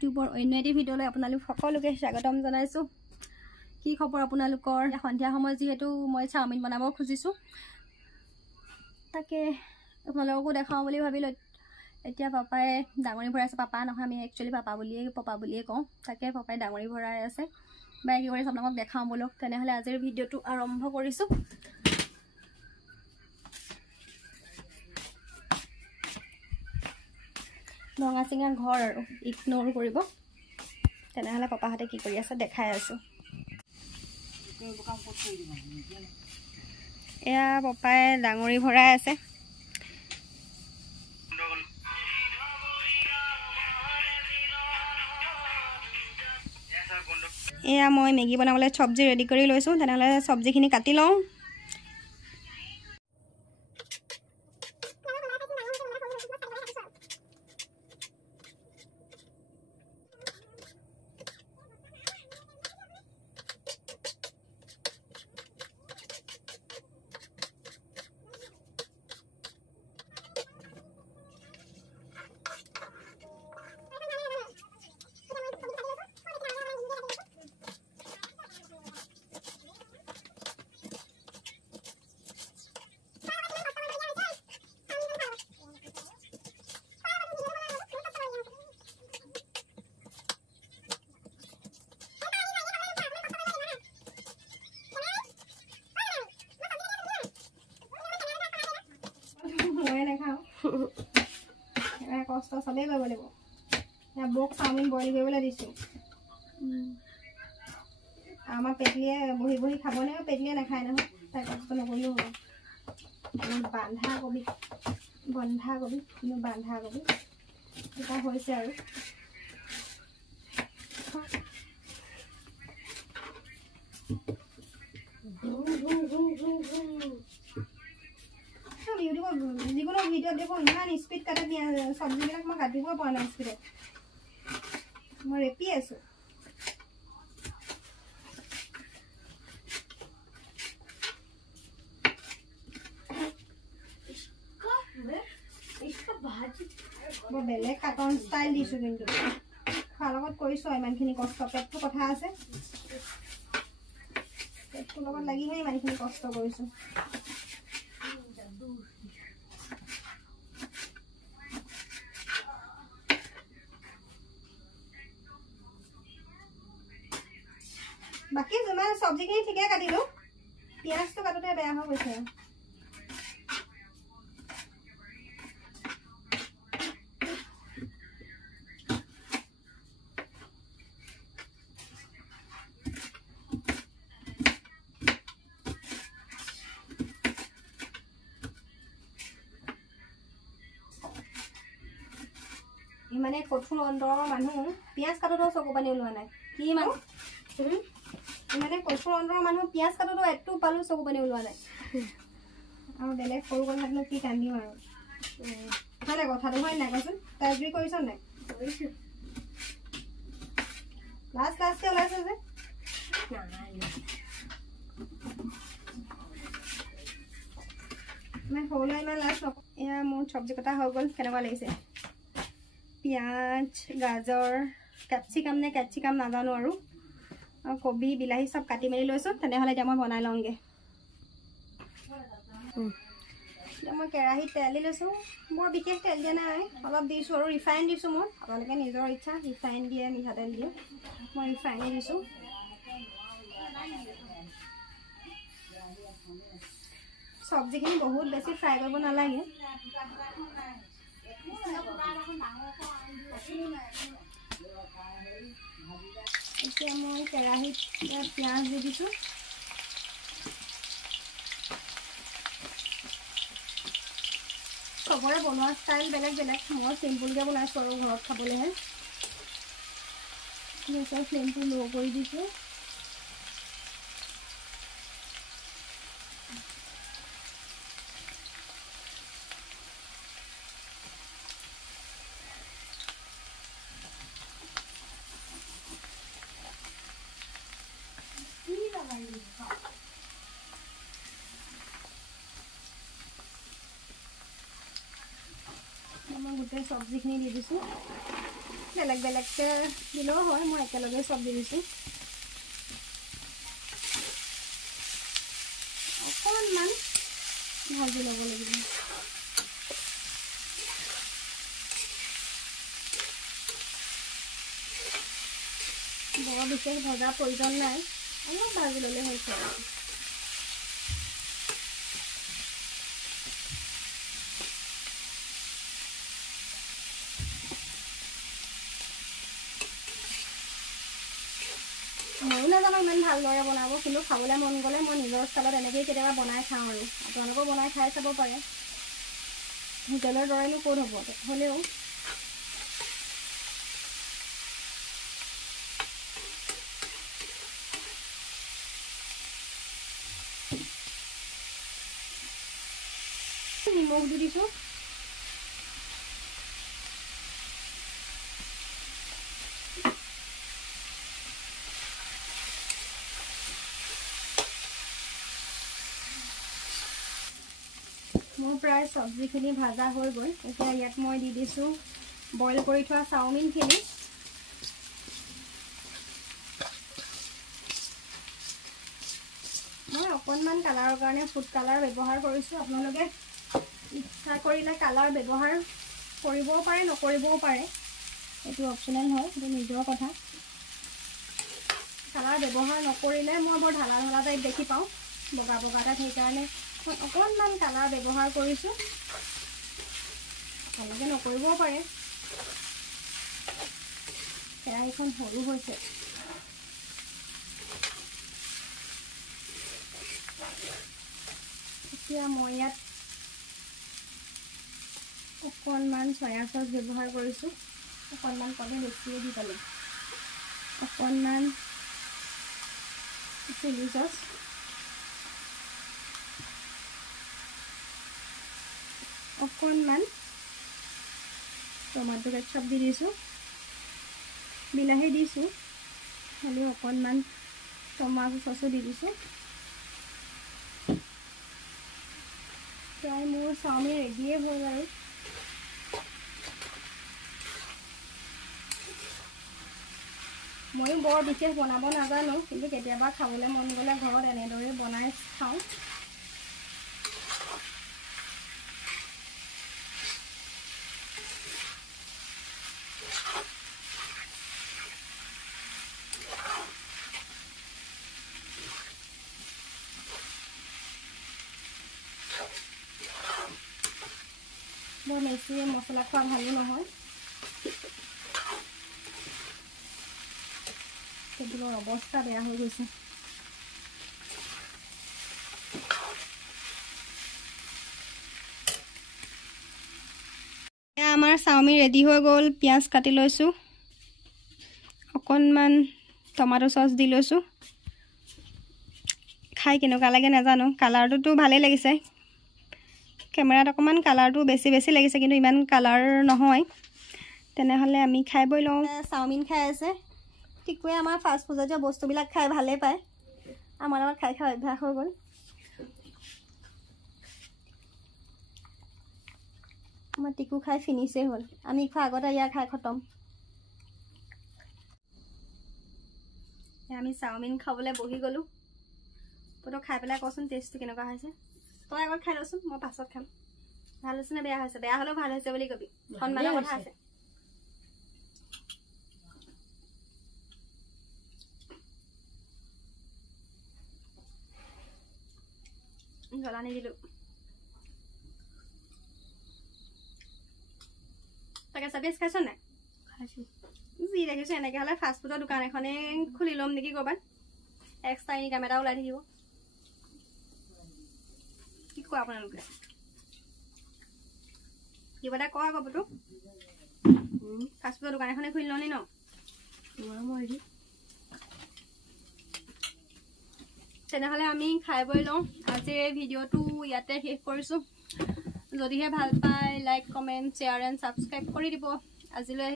ইউটিউবৰ অন্য এটি ভিডিঅ'লৈ আপোনালোক সকলোকে স্বাগতম জনাইছোঁ। কি খবৰ আপোনালোকৰ? সন্ধিয়া সময় যিহেতু মই চাওমিন বনাব খুজিছোঁ, তাকে আপোনালোককো দেখাওঁ বুলি ভাবিলোঁ। এতিয়া পাপাই ডাঙৰি ভৰাই আছে। পাপা নহয়, আমি একচুৱেলি পাপা বুলিয়ে কওঁ। তাকে পাপাই ডাঙৰি ভৰাই আছে। বাই কি কৰিছে আপোনালোকক দেখাওঁ বলক। তেনেহ'লে আজিৰ ভিডিঅ'টো আৰম্ভ কৰিছোঁ। ভঙা চিঙা ঘৰ আৰু ইগন'ৰ কৰিব। তেনেহ'লে পাপাহঁতে কি কৰি আছে দেখাই আছোঁ। এয়া পাপাই ডাঙৰি ভৰাই আছে। এয়া মই মেগী বনাবলৈ চব্জি ৰেডি কৰি লৈছোঁ। তেনেহ'লে চব্জিখিনি কাটি লওঁ। কষ্ট চবেই কৰিব লাগিব। বৌক চাওমিন বইল কৰিবলৈ দিছোঁ। আমাৰ পেটলিয়ে বহি বহি খাবনে? পেটলিয়ে নাখায় নহয়, তাই কষ্ট নকৰিলেও হ'ব। বন্ধাকবি এটা হৈছে আৰু ইউটিউবত যিকোনো ভিডিঅ'ত দেখোঁ ইমান স্পীড কাটে চব্জিবিলাক। মই কাটিবই পৰা নাই স্পীডত। মই ৰেপি আছোঁ। বৰ বেলেগ কাটন ষ্টাইল দিছোঁ, কিন্তু খোৱাৰ লগত কৰিছোঁ ইমানখিনি কষ্ট। পেটটো কথা আছে, পেটটোৰ লগত লাগিহে ইমানখিনি কষ্ট কৰিছোঁ। বাকী যিমান চব্জিখিনি ঠিকে কাটিলোঁ, পিঁয়াজটো কাটোতে বেয়া হৈ গৈছে। ইমানে কঠোৰ অন্তৰৰ মানুহ পিঁয়াজ কাটোতেও চকু পানী ওলোৱা নাই। কি মানুহ ইমানে কঠোৰ অন্তৰৰ মানুহ পিঁয়াজ কাটোতেও একটো পালো চকু পানী ওলোৱা নাই। আৰু বেলেগ সৰু কথাতনো কি কান্দিম আৰু, হয় নাই? কথাটো হয় নাই কচোন? তই এগ্ৰী কৰিছ নাই? লাষ্টকে ওলাইছে যে ইমান সৰুলৈ ইমান লাষ্ট নকৰোঁ। এয়া মোৰ চব্জি কটা হৈ গ'ল। কেনেকুৱা লাগিছে? পিঁয়াজ, গাজৰ, কেপচিকাম নাজানো আৰু কবি, বিলাহী চব কাটি মেলি লৈছোঁ। তেনেহ'লে এতিয়া মই বনাই লওঁগৈ। এতিয়া মই কেৰাহীত তেল দি লৈছোঁ। বৰ বিশেষ তেল দিয়া নাই, অলপ দিছোঁ আৰু ৰিফাইন দিছোঁ। মোৰ আপোনালোকে নিজৰ ইচ্ছা, ৰিফাইন দিয়ে মিঠাতেল দিয়ে। মই ৰিফাইনে দিছোঁ। চব্জিখিনি বহুত বেছি ফ্ৰাই কৰিব নালাগে। এতিয়া মই কেৰাহীত পিঁয়াজ দি দিছোঁ। চবৰে বনোৱা ষ্টাইল বেলেগ বেলেগ। মই চিম্পুলকৈ বনাইছোঁ আৰু ঘৰত খাবলৈহে। ফ্লেমটো ল' কৰি দিছোঁ। মই গোটেই চব্জিখিনি দি দিছোঁ। বেলেগ বেলেগকৈ দিলেও হয়, মই একেলগে চব দি দিছোঁ। অকণমান ভাজি ল'ব লাগিব। বৰ বিশেষ ভজাৰ প্ৰয়োজন নাই, অলপ ভাজি ল'লে হৈছে। ময়ো নাজানো ইমান ভালদৰে বনাব, কিন্তু খাবলৈ মন গ'লে মই নিজৰ ষ্টাইলত এনেকৈয়ে কেতিয়াবা বনাই খাওঁ আৰু আপোনালোকেও বনাই খাই চাব পাৰে। হোটেলৰ দৰেনো ক'ত হ'ব, হ'লেও নিমখ দি দিছোঁ। মোৰ প্ৰায় চব্জিখিনি ভাজা হৈ গ'ল। এতিয়া ইয়াত মই দি দিছোঁ বইল কৰি থোৱা চাওমিনখিনি। মই অকণমান কালাৰৰ কাৰণে ফুড কালাৰ ব্যৱহাৰ কৰিছোঁ। আপোনালোকে ইচ্ছা কৰিলে কালাৰ ব্যৱহাৰ কৰিবও পাৰে, নকৰিবও পাৰে, এইটো অপশ্যনেল হয়, সেইটো নিজৰ কথা। কালাৰ ব্যৱহাৰ নকৰিলে মই বৰ ঢালা ঢালা টাইপ দেখি পাওঁ, বগা বগা টাইপ, সেইকাৰণে মই অকণমান কালাৰ ব্যৱহাৰ কৰিছোঁ। আপোনালোকে নকৰিবও পাৰে। কেৰাহীখন সৰু হৈছে। এতিয়া মই ইয়াত অকণমান চয়া চচ ব্যৱহাৰ কৰিছোঁ। অকণমান কণে বেছিয়ে দি পালোঁ। অকণমান চিলি চচ, অকণমান টমাটো কেচাপ দি দিছোঁ। বিলাহী দিছোঁ, খালি অকণমান টমাটো চচো দি দিছোঁ। প্ৰায় মোৰ চাওমিন ৰেডিয়ে হ'ল আৰু। ময়ো বৰ বিশেষ বনাব নাজানো, কিন্তু কেতিয়াবা খাবলৈ মন গ'লে ঘৰত এনেদৰে বনাই খাওঁ। বৰ বেছি মছলা খোৱা ভালো নহয়, টেবুলৰ অৱস্থা বেয়া হৈ গৈছে। আমাৰ চাওমিন ৰেডি হৈ গ'ল। পিঁয়াজ কাটি লৈছোঁ, অকণমান টমাটো চচ দি লৈছোঁ। খাই কেনেকুৱা লাগে নাজানো, কালাৰটোতো ভালেই লাগিছে। কেমেৰাত অকণমান কালাৰটো বেছি লাগিছে, কিন্তু ইমান কালাৰ নহয়। তেনেহ'লে আমি খাই বৈ লওঁ। চাওমিন খাই আছে। টিকুৱে আমাৰ ফাষ্ট ফুডজাতীয় বস্তুবিলাক খাই ভালেই পায়। আমাৰ লগত খাই খাই অভ্যাস হৈ গ'ল। আমাৰ টিকু খাই ফিনিছেই হ'ল। আমি খোৱা আগতে ইয়াৰ খাই খতম। আমি চাওমিন খাবলৈ বহি গ'লোঁ। তই খাই পেলাই কচোন টেষ্টটো কেনেকুৱা হৈছে। তই আগত খাই লচোন, মই পাছত খাম। ভাল হৈছে নে বেয়া হৈছে? বেয়া হ'লেও ভাল হৈছে বুলি কবি, সন্মানৰ কথা আছে। জ্বলা নিদিলোঁ। তাকে চাবিজ খাইছ নাই? খাইছোঁ। যি দেখিছোঁ এনেকৈ হ'লে ফাষ্টফুডৰ দোকান এখনে খুলি ল'ম নেকি ক'ৰবাত। এক্সট্ৰা ইনকাম এটা ওলাই থাকিব। কি কোৱা আপোনালোকে? কিবা এটা কয় আকৌ বুটু। ফাষ্টফুডৰ দোকান এখনে খুলি লওঁ নি ন? তেনেহ'লে আমি খাই বৈ লওঁ। আজিৰ এই ভিডিঅ'টো ইয়াতে শেষ কৰিছোঁ। যদিহে ভাল পায় like, comment, share and subscribe কৰি দিব। আজিলৈ